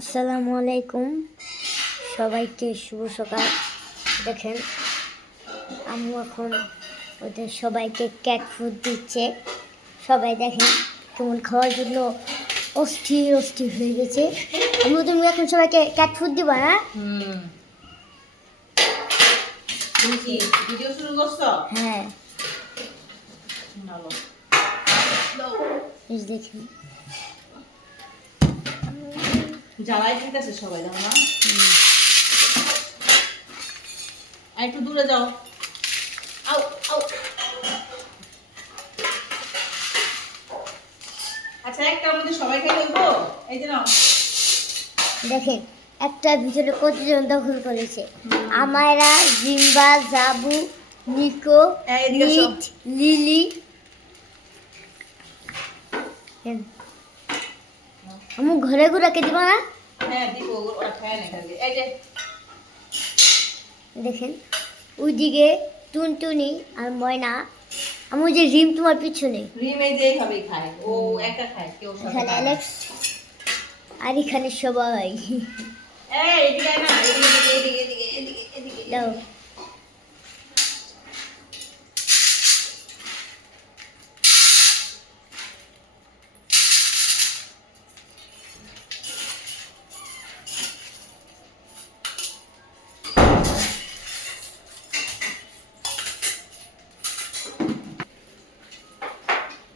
আসসালামু আলাইকুম, সবাইকে শুভ সকাল। দেখেন আম্মু এখন ওদের সবাইকে ক্যাট ফুড দিচ্ছে। সবাই দেখেন কেমন খাওয়ার জন্য অস্থির অস্থির হয়ে গেছে। তুমি এখন সবাইকে ক্যাট ফুড দিবা না? তুমি কি ভিডিও শুরু করছো? হ্যাঁ, ভালো। দেখেন জ্বালাই দিতেছে সবাই, জানো না? আর একটু দূরে যাও। আউ আউ। আচ্ছা, একটার মধ্যে সবাই খাই দেবো। এই যে নাও। দেখেন একটা ভিতরে কতজন দখল করেছে। আমায়রা, জিম্বা, জাবু, নিকো, এদিকে আসো। নিট, লিলি। আমি ঘরে ঘুরাকে দিব না? হ্যাঁ দিব, ওরা খায় না খালি। এই যে দেখেন ওইদিকে টুনটুনি আর ময়না। আমি ওই যে রিম তোমার পিছনে, রিম এই যে এইভাবেই খায়, ও একা খায়, কেউ সাথে এখানে খায় না। অ্যালেক্স আর এখানে সবাই। এই এদিকে আয় না, এদিকে এদিকে এদিকে এদিকে এদিকে। দাও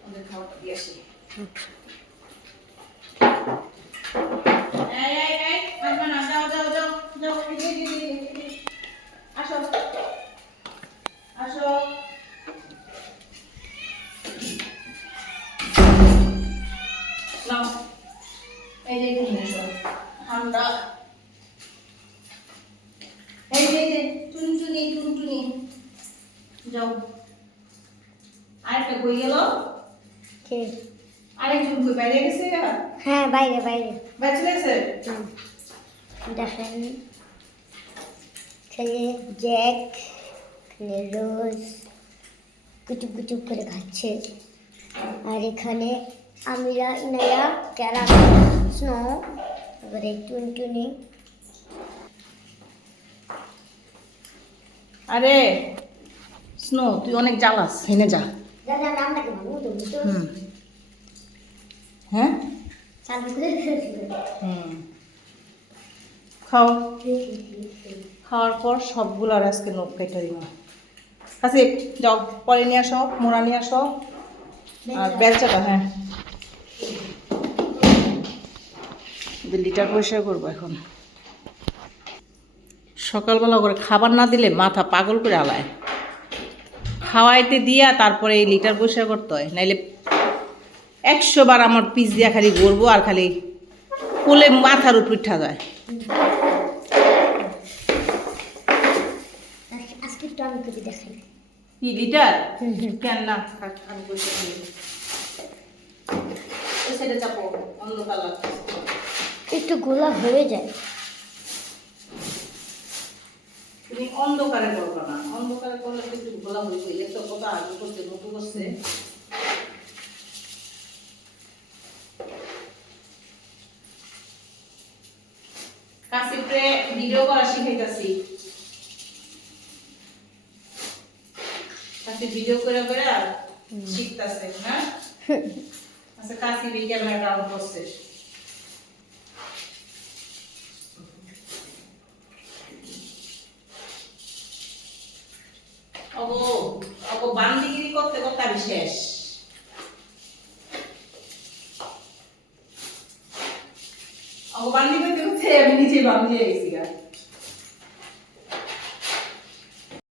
ওদের খাওয়াটা দিয়ে আসি। আসবে না, যাও যাও যাও যাও, এদিকে। আসো আসো। নাও, এই যে এখানে এসো। ঠান্ডা। এই যে টুনটুনি টুনটুনি, যাও। আরেকটা কই গেল? কে? আরেকজন কই বাইরে গেছে? হ্যাঁ, বাইরে বাইরে। বাইরে চলে গেছে? দেখেন এখানে জ্যাক, এখানে রোজ কুচুপ কুচুপ করে খাচ্ছে। আর এখানে আমিরা, ইনায়া, ক্যারামেল, স্নো, তারপরে টুনটুনি। আরে স্নো, তুই অনেক জ্বালাস, হেনে যা। দাদা নামটাকে ভাবো তো। হুম। হ্যাঁ। চালু করে হুম। খাও। খাওয়ার পর সবগুলো আর আজকে নখ কেটে দিব। কাছে যাও, পরে নিয়ে আসো, মোড়া নিয়ে আসো আর বেলচাটা। হ্যাঁ, লিটার পরিষ্কার করবো এখন। সকালবেলা করে খাবার না দিলে মাথা পাগল করে আলায়। খাওয়াইতে দিয়া তারপরে এই লিটার পরিষ্কার করতে হয়, নাইলে 100 বার আমার পিস দিয়া খালি ঘুরবো আর খালি কোলে মাথার উপর উঠা যায়। আজকে একটু আমি করে দেখাই। কি লিটার? কেন না, আমি পরিষ্কার করি। এই সাইডে চাপো, অন্ধকার লাগছে। একটু গোলা হয়ে যায়। তুমি অন্ধকারে করবে না, অন্ধকারে করলে কিন্তু গোলা হইবে। এত কথা আগে করছে, নতুন করছে। কাশিতে ভিডিও করা শিখাইতাছি। কাশি ভিডিও করে করে শিখতাছে। হ্যাঁ, আচ্ছা কাশি এই ক্যামেরাটা অন করছে। ওগো ওগো, বান্দিগিরি করতে করতে আমি শেষ। ওগো বান্দি করতে করতে আমি নিজে বান্দি হয়ে গেছি গা।